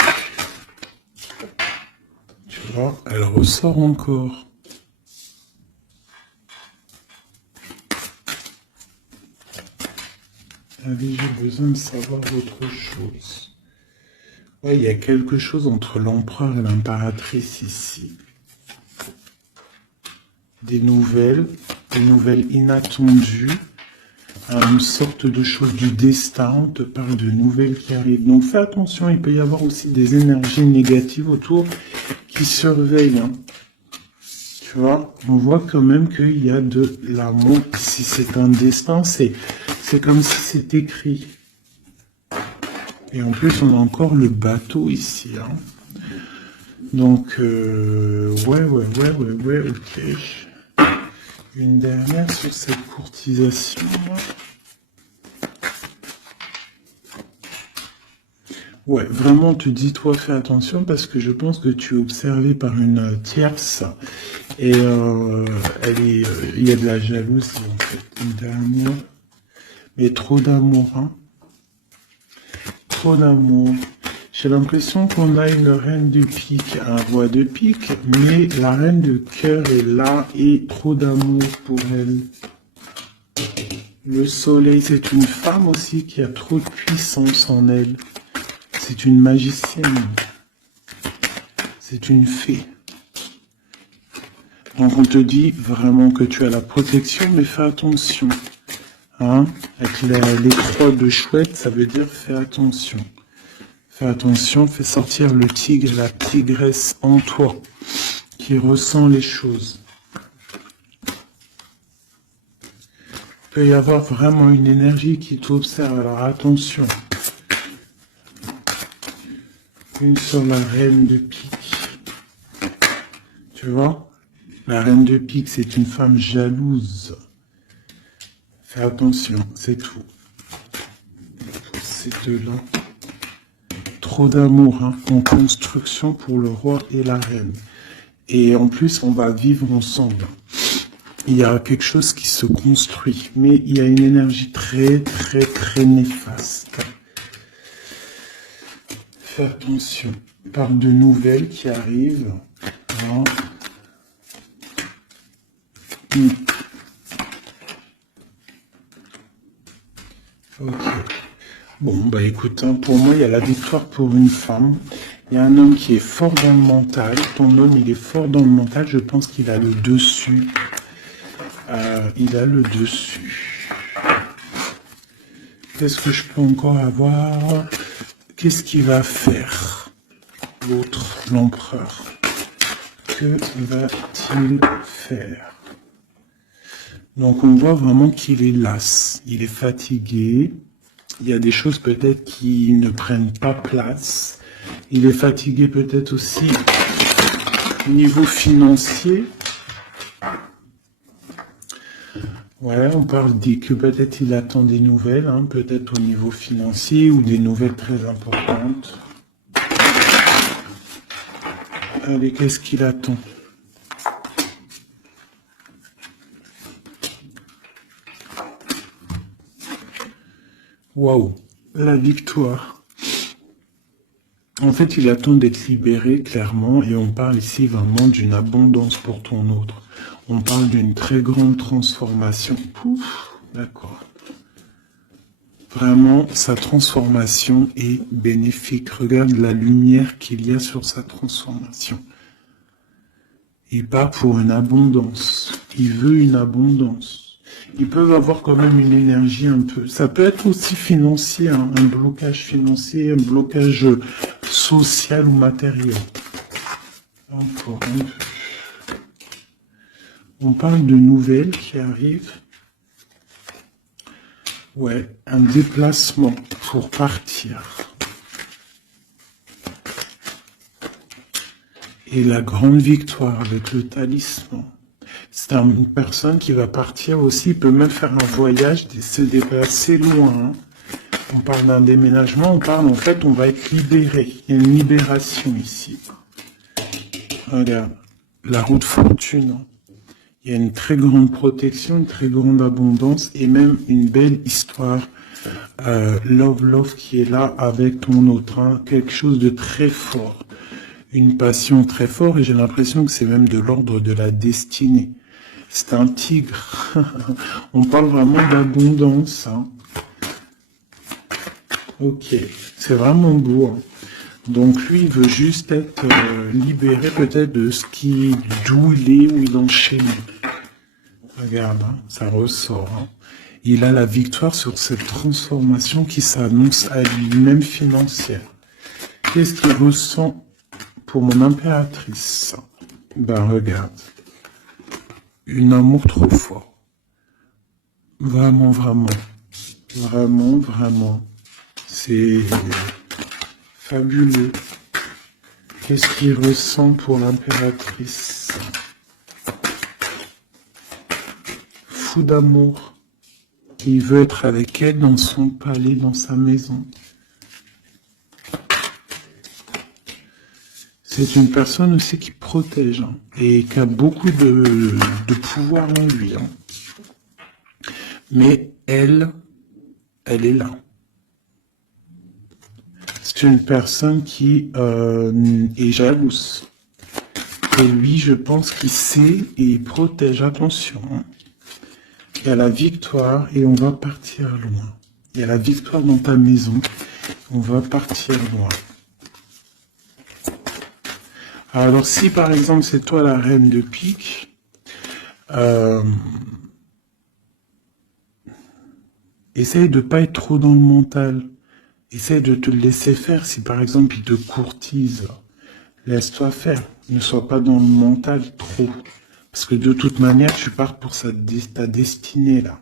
Tu vois, elle ressort encore. Allez, j'ai besoin de savoir autre chose. Ouais, il y a quelque chose entre l'empereur et l'impératrice ici. Des nouvelles inattendues, une sorte de chose du destin, on te parle de nouvelles qui arrivent. Donc fais attention, il peut y avoir aussi des énergies négatives autour qui surveillent. Hein. Tu vois, on voit quand même qu'il y a de l'amour. Si c'est un destin, c'est comme si c'est écrit. Et en plus, on a encore le bateau ici. Hein. Donc, ouais, ok. Une dernière sur cette courtisation. Ouais, vraiment, on te dit, toi, fais attention parce que je pense que tu es observé par une tierce et il y a de la jalousie en fait. Une dernière, mais trop d'amour, hein. Trop d'amour. J'ai l'impression qu'on a une reine de pique, un roi de pique, mais la reine de cœur est là et trop d'amour pour elle. Le soleil, c'est une femme aussi qui a trop de puissance en elle. C'est une magicienne. C'est une fée. Donc on te dit vraiment que tu as la protection, mais fais attention. Hein? Avec les croix de chouette, ça veut dire fais attention. Fais attention, fais sortir le tigre, la tigresse en toi, qui ressent les choses. Il peut y avoir vraiment une énergie qui t'observe, alors attention. Une sur la reine de pique. Tu vois? La reine de pique, c'est une femme jalouse. Fais attention, c'est tout. C'est de là. Trop d'amour hein, en construction pour le roi et la reine. Et en plus, on va vivre ensemble. Il y a quelque chose qui se construit, mais il y a une énergie très néfaste. Fais attention. Par de nouvelles qui arrivent. Hein. Ok. Bon, bah écoute, hein, pour moi, il y a la victoire pour une femme. Il y a un homme qui est fort dans le mental. Ton homme, il est fort dans le mental. Je pense qu'il a le dessus. Il a le dessus. Qu'est-ce que je peux encore avoir? Qu'est-ce qu'il va faire? L'autre, l'empereur. Que va-t-il faire? Donc on voit vraiment qu'il est las. Il est fatigué. Il y a des choses peut-être qui ne prennent pas place. Il est fatigué peut-être aussi au niveau financier. Ouais, on parle que peut-être il attend des nouvelles, hein, peut-être au niveau financier ou des nouvelles très importantes. Allez, qu'est-ce qu'il attend? Waouh, la victoire. En fait, il attend d'être libéré, clairement, et on parle ici vraiment d'une abondance pour ton autre. On parle d'une très grande transformation. Pouf, d'accord. Vraiment, sa transformation est bénéfique. Regarde la lumière qu'il y a sur sa transformation. Il part pour une abondance. Il veut une abondance. Ils peuvent avoir quand même une énergie un peu. Ça peut être aussi financier, hein, un blocage financier, un blocage social ou matériel. Encore un peu. On parle de nouvelles qui arrivent. Ouais, un déplacement pour partir. Et la grande victoire avec le talisman. C'est une personne qui va partir aussi, il peut même faire un voyage, se déplacer loin. On parle d'un déménagement, on parle en fait, on va être libéré. Il y a une libération ici. Regarde, la roue de fortune. Il y a une très grande protection, une très grande abondance et même une belle histoire. Love qui est là avec ton autre. Hein. Quelque chose de très fort. Une passion très forte et j'ai l'impression que c'est même de l'ordre de la destinée. C'est un tigre. On parle vraiment d'abondance. Hein. Ok, c'est vraiment beau. Hein. Donc lui, il veut juste être libéré peut-être de ce d'où il est, où il enchaîne. Regarde, hein, ça ressort. Hein. Il a la victoire sur cette transformation qui s'annonce à lui-même financière. Qu'est-ce qu'il ressent pour mon impératrice? Ben regarde. Un amour trop fort. Vraiment. C'est fabuleux. qu'est-ce qu'il ressent pour l'impératrice? Fou d'amour. Il veut être avec elle dans son palais, dans sa maison. C'est une personne aussi qui protège hein, et qui a beaucoup de pouvoir en lui. Hein. Mais elle est là. C'est une personne qui est jalouse. Et lui, je pense qu'il sait et il protège. Attention. Hein. Il y a la victoire et on va partir loin. Il y a la victoire dans ta maison. On va partir loin. Alors si par exemple c'est toi la reine de pique, essaye de pas être trop dans le mental. Essaye de te laisser faire. Si par exemple il te courtise, laisse-toi faire. Ne sois pas dans le mental trop. Parce que de toute manière, tu pars pour ta destinée là.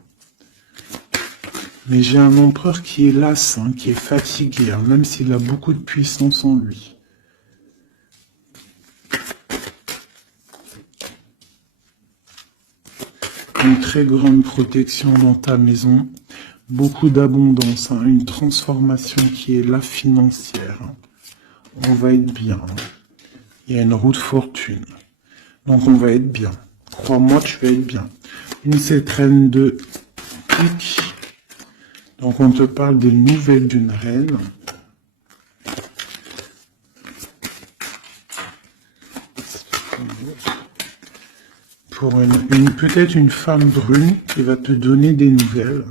Mais j'ai un empereur qui est las, hein, qui est fatigué, hein, même s'il a beaucoup de puissance en lui. Une très grande protection dans ta maison, beaucoup d'abondance, hein, une transformation qui est là financière. Hein. On va être bien. Hein. Il y a une roue de fortune. Donc on va être bien. Crois-moi, tu vas être bien. Cette reine de pique. Donc on te parle des nouvelles d'une reine. Pour peut-être une femme brune qui va te donner des nouvelles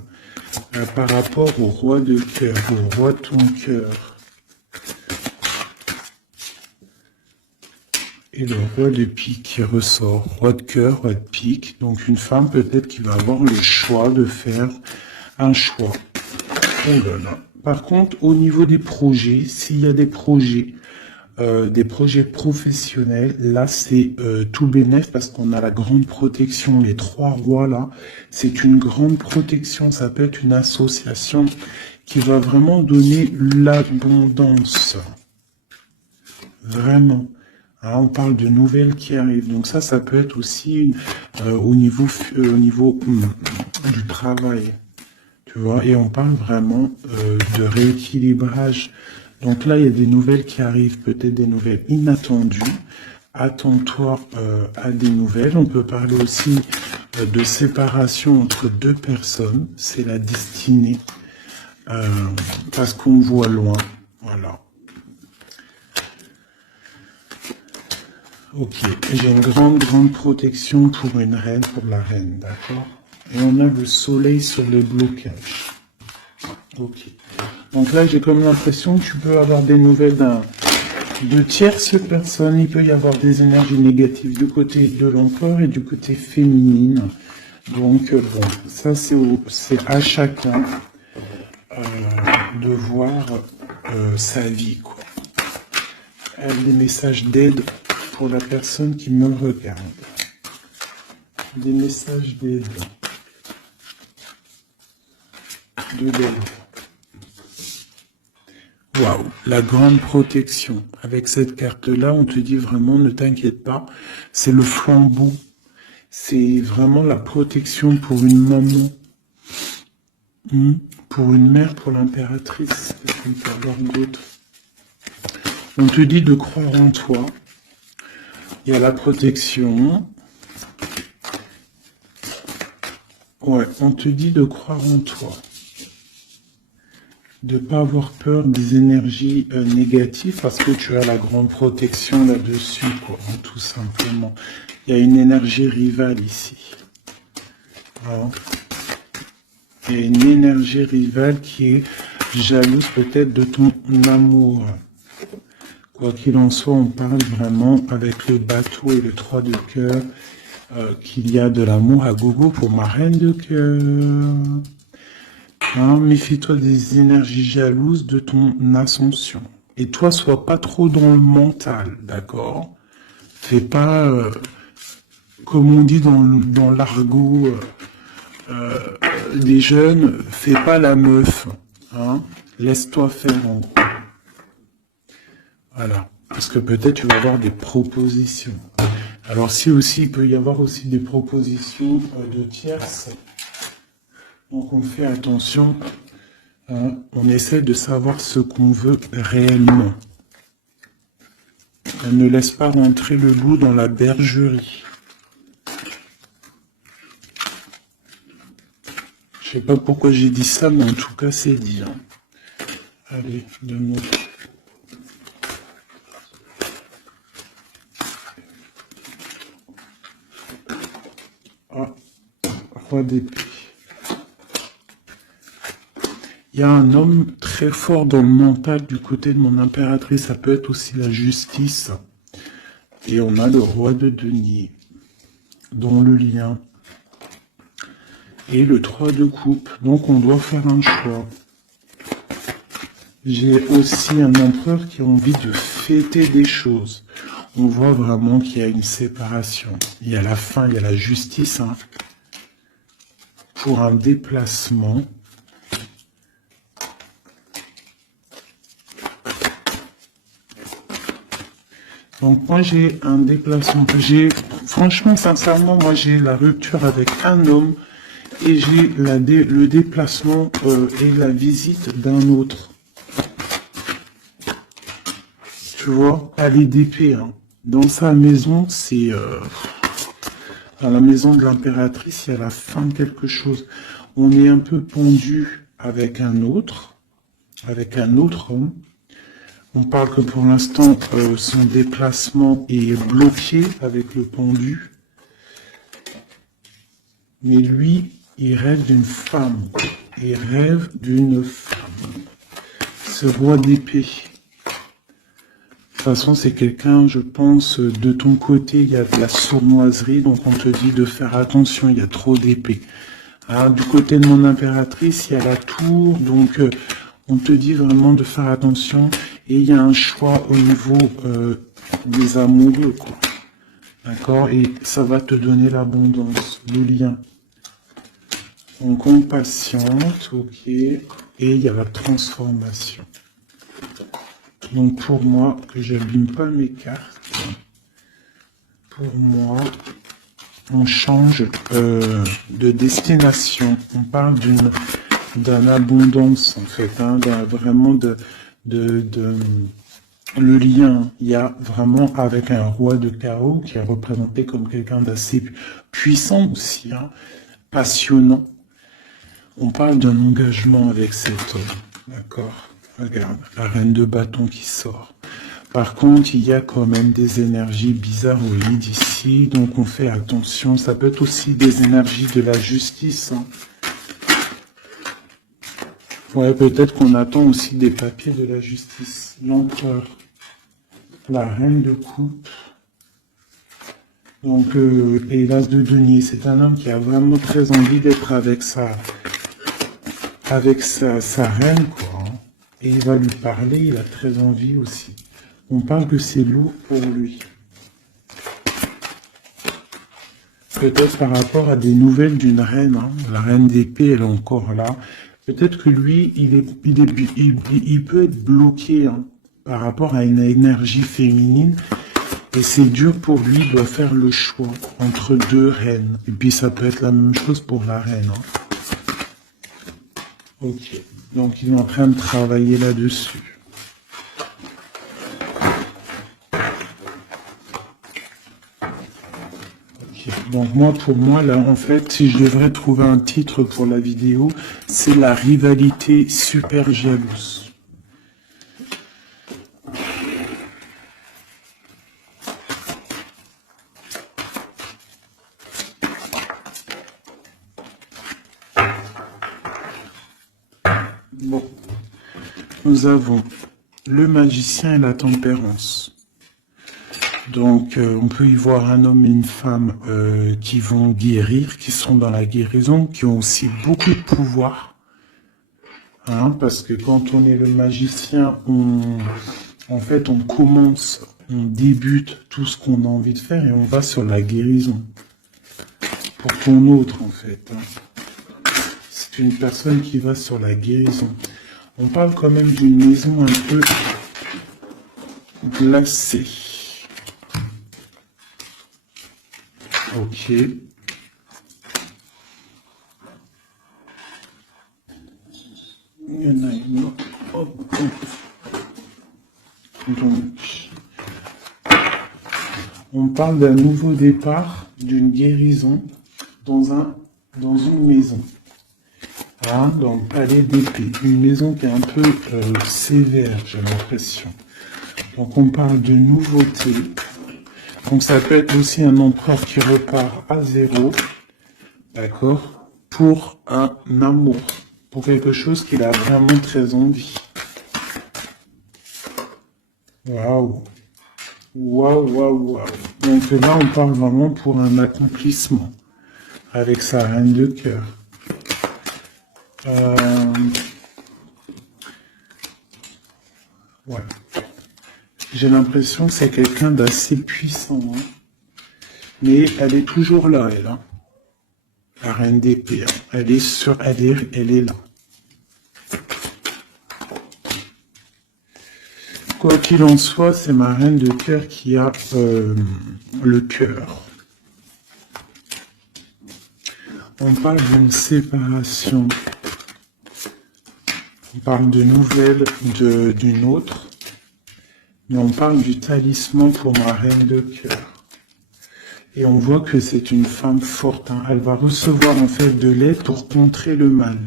par rapport au roi de cœur, au roi de ton cœur. Et le roi de pique qui ressort, roi de cœur, roi de pique. Donc une femme peut-être qui va avoir le choix de faire un choix. Par contre, au niveau des projets, s'il y a des projets professionnels, là c'est tout bénef parce qu'on a la grande protection. Les trois rois là, c'est une grande protection. Ça peut être une association qui va vraiment donner l'abondance. Vraiment. Hein, on parle de nouvelles qui arrivent. Donc ça peut être aussi au niveau du travail. Tu vois, et on parle vraiment de rééquilibrage. Donc là, il y a des nouvelles qui arrivent, peut-être des nouvelles inattendues. Attends-toi à des nouvelles. On peut parler aussi de séparation entre deux personnes. C'est la destinée. Parce qu'on voit loin. Voilà. Ok. J'ai une grande protection pour une reine, pour la reine. D'accord ? Et on a le soleil sur les blocages. Ok. Donc là, j'ai comme l'impression que tu peux avoir des nouvelles de tierces personnes. Il peut y avoir des énergies négatives du côté de l'empereur et du côté féminine. Donc bon, ça c'est à chacun de voir sa vie, quoi. Des messages d'aide pour la personne qui me regarde. Des messages d'aide. De l'aide. Waouh, la grande protection. Avec cette carte-là, on te dit vraiment, ne t'inquiète pas, c'est le flambeau. C'est vraiment la protection pour une maman, pour une mère, pour l'impératrice. On peut avoir d'autres. On te dit de croire en toi. Il y a la protection. Ouais, on te dit de croire en toi. De ne pas avoir peur des énergies négatives parce que tu as la grande protection là-dessus, quoi, tout simplement. Il y a une énergie rivale ici. Voilà. Il y a une énergie rivale qui est jalouse peut-être de ton amour. Quoi qu'il en soit, on parle vraiment avec le bateau et le 3 de cœur qu'il y a de l'amour à gogo pour ma reine de cœur. Hein, méfie-toi des énergies jalouses de ton ascension. Et toi, sois pas trop dans le mental, d'accord? Fais pas, comme on dit dans l'argot des jeunes, fais pas la meuf. Hein? Laisse-toi faire en gros. Voilà. Parce que peut-être tu vas avoir des propositions. Alors si aussi, il peut y avoir aussi des propositions de tierces. Donc on fait attention, hein, on essaie de savoir ce qu'on veut réellement. Elle ne laisse pas rentrer le loup dans la bergerie. Je sais pas pourquoi j'ai dit ça, mais en tout cas c'est dit. Hein. Allez, donne-moi. Ah, roi d'épée. Il y a un homme très fort dans le mental du côté de mon impératrice. Ça peut être aussi la justice. Et on a le roi de denier dans le lien. Et le 3 de coupe. Donc on doit faire un choix. J'ai aussi un empereur qui a envie de fêter des choses. On voit vraiment qu'il y a une séparation. Il y a la fin, il y a la justice. Hein, pour un déplacement. Donc moi j'ai un déplacement. Franchement, sincèrement, moi j'ai la rupture avec un homme et j'ai le déplacement et la visite d'un autre. Tu vois, aller d'épée. Hein. Dans sa maison, c'est... dans la maison de l'impératrice, il y a la fin de quelque chose. On est un peu pendu avec un autre homme. On parle que pour l'instant, son déplacement est bloqué avec le pendu. Mais lui, il rêve d'une femme. Il rêve d'une femme. Ce roi d'épée. De toute façon, c'est quelqu'un, je pense, de ton côté, il y a de la sournoiserie, donc on te dit de faire attention, il y a trop d'épées. Hein, du côté de mon impératrice, il y a la tour, donc on te dit vraiment de faire attention. Et il y a un choix au niveau des amoureux, quoi. D'accord? Et ça va te donner l'abondance, le lien. Donc on patiente, ok. Et il y a la transformation. Donc pour moi, que j'abîme pas mes cartes, pour moi, on change de destination. On parle d'une abondance en fait, hein, vraiment le lien. Il y a vraiment avec un roi de chaos qui est représenté comme quelqu'un d'assez puissant aussi, hein, passionnant. On parle d'un engagement avec cet homme, d'accord? Regarde, la reine de bâton qui sort. Par contre, il y a quand même des énergies bizarres au lit d'ici, donc on fait attention. Ça peut être aussi des énergies de la justice. Hein. Ouais, peut-être qu'on attend aussi des papiers de la justice. L'empereur, la reine de coupe. Donc, et l'as de denier, c'est un homme qui a vraiment très envie d'être avec sa reine, quoi. Hein. Et il va lui parler, il a très envie aussi. On parle que c'est lourd pour lui. Peut-être par rapport à des nouvelles d'une reine. Hein. La reine d'épée, elle est encore là. Peut-être que lui, il peut être bloqué hein, par rapport à une énergie féminine. Et c'est dur pour lui, il doit faire le choix entre deux reines. Et puis ça peut être la même chose pour la reine. Hein. Ok, donc il est en train de travailler là-dessus. Donc moi, pour moi, là, en fait, si je devrais trouver un titre pour la vidéo, c'est la rivalité super jalouse. Bon, nous avons le magicien et la tempérance. Donc, on peut y voir un homme et une femme qui vont guérir, qui sont dans la guérison, qui ont aussi beaucoup de pouvoir. Hein, parce que quand on est le magicien, en fait, on commence, on débute tout ce qu'on a envie de faire et on va sur la guérison. Pour ton autre, en fait. Hein. C'est une personne qui va sur la guérison. On parle quand même d'une maison un peu... glacé. Ok. Il y en a une autre. Hop, hop. Donc, on parle d'un nouveau départ, d'une guérison dans une maison. Hein, dans le palais d'épée. Une maison qui est un peu sévère, j'ai l'impression. Donc on parle de nouveauté. Donc ça peut être aussi un empereur qui repart à zéro, d'accord, pour un amour, pour quelque chose qu'il a vraiment très envie. Waouh, waouh, waouh, waouh. Donc là on parle vraiment pour un accomplissement, avec sa reine de cœur. Voilà. J'ai l'impression que c'est quelqu'un d'assez puissant, hein. Mais elle est toujours là, elle, hein. La reine d'épée, hein. Elle est là. Quoi qu'il en soit, c'est ma reine de cœur qui a le cœur. On parle d'une séparation. On parle de nouvelles d'une autre. Mais on parle du talisman pour ma reine de cœur. Et on voit que c'est une femme forte, hein. Elle va recevoir en fait de l'aide pour contrer le mal.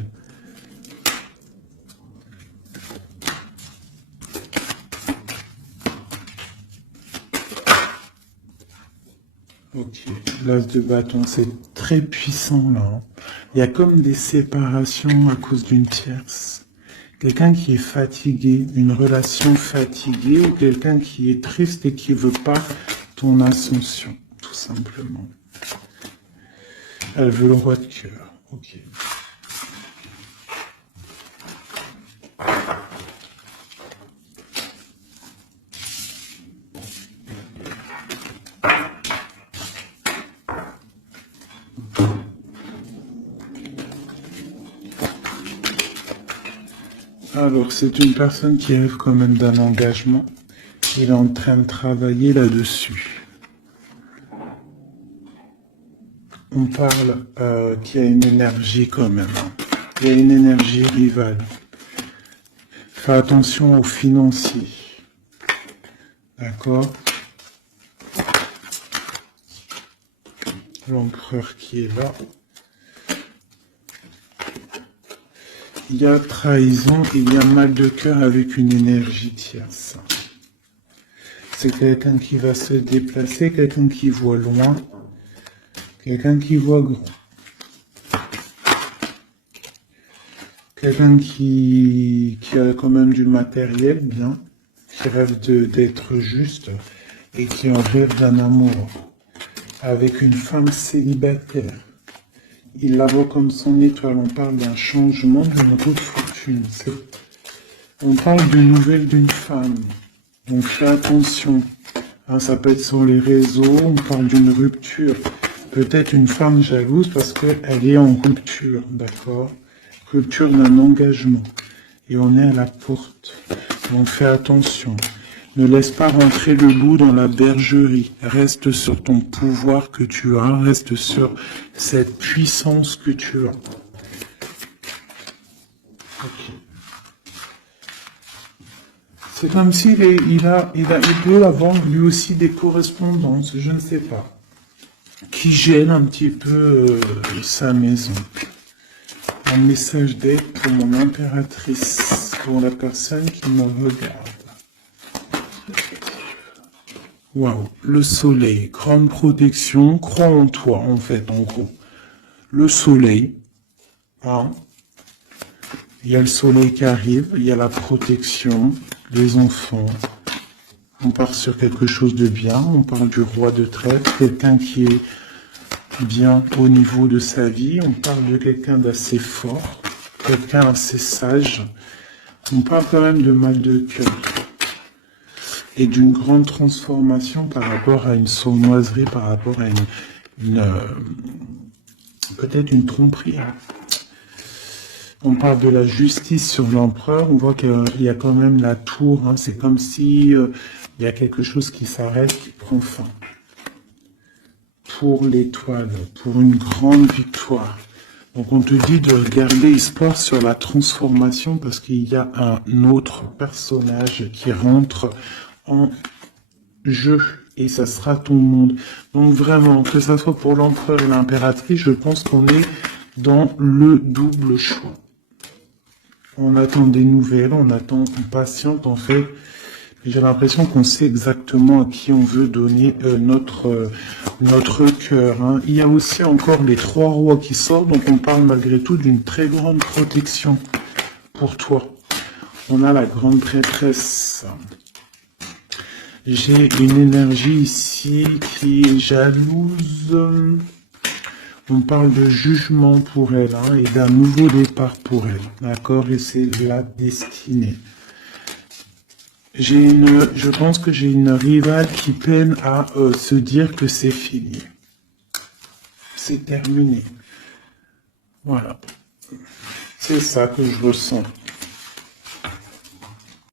Ok, l'as de bâton, c'est très puissant là, hein. Il y a comme des séparations à cause d'une tierce. Quelqu'un qui est fatigué, une relation fatiguée, ou quelqu'un qui est triste et qui veut pas ton ascension, tout simplement. Elle veut le roi de cœur. Ok. Alors, c'est une personne qui rêve quand même d'un engagement. Il est en train de travailler là-dessus. On parle qu'il y a une énergie quand même. Il y a une énergie rivale. Fais attention aux financiers. D'accord? L'empereur qui est là. Il y a trahison et il y a mal de cœur avec une énergie tierce. C'est quelqu'un qui va se déplacer, quelqu'un qui voit loin, quelqu'un qui voit grand. Quelqu'un qui a quand même du matériel bien, qui rêve d'être juste et qui en rêve d'un amour avec une femme célibataire. Il la voit comme son étoile. On parle d'un changement, d'une route fortune. On parle de nouvelles d'une femme. Donc fais attention. Hein, ça peut être sur les réseaux. On parle d'une rupture. Peut-être une femme jalouse parce qu'elle est en rupture. D'accord? Rupture d'un engagement. Et on est à la porte. Donc fais attention. Ne laisse pas rentrer le loup dans la bergerie. Reste sur ton pouvoir que tu as. Reste sur cette puissance que tu as. Okay. C'est comme s'il peut avoir lui aussi des correspondances, je ne sais pas, qui gênent un petit peu sa maison. Un message d'aide pour mon impératrice, pour la personne qui me regarde. Waouh, le soleil, grande protection, crois en toi en fait, en gros. Le soleil, hein, il y a le soleil qui arrive, il y a la protection, les enfants. On part sur quelque chose de bien, on parle du roi de trèfle, quelqu'un qui est bien au niveau de sa vie, on parle de quelqu'un d'assez fort, quelqu'un assez sage, on parle quand même de mal de cœur. Et d'une grande transformation par rapport à une sournoiserie, par rapport à peut-être une tromperie. On parle de la justice sur l'empereur, on voit qu'il y a quand même la tour, hein. C'est comme si Il y a quelque chose qui s'arrête, qui prend fin. Pour l'étoile, pour une grande victoire. Donc on te dit de garder espoir sur la transformation parce qu'il y a un autre personnage qui rentre en jeu et ça sera ton monde. Donc vraiment, que ça soit pour l'empereur et l'impératrice, je pense qu'on est dans le double choix. On attend des nouvelles, on patiente en fait. J'ai l'impression qu'on sait exactement à qui on veut donner notre cœur. Hein. Il y a aussi encore les 3 rois qui sortent, donc on parle malgré tout d'une très grande protection pour toi. On a la grande prêtresse. J'ai une énergie ici qui est jalouse. On parle de jugement pour elle hein, et d'un nouveau départ pour elle. D'accord? Et c'est la destinée. Je pense que j'ai une rivale qui peine à se dire que c'est fini. C'est terminé. Voilà. C'est ça que je ressens.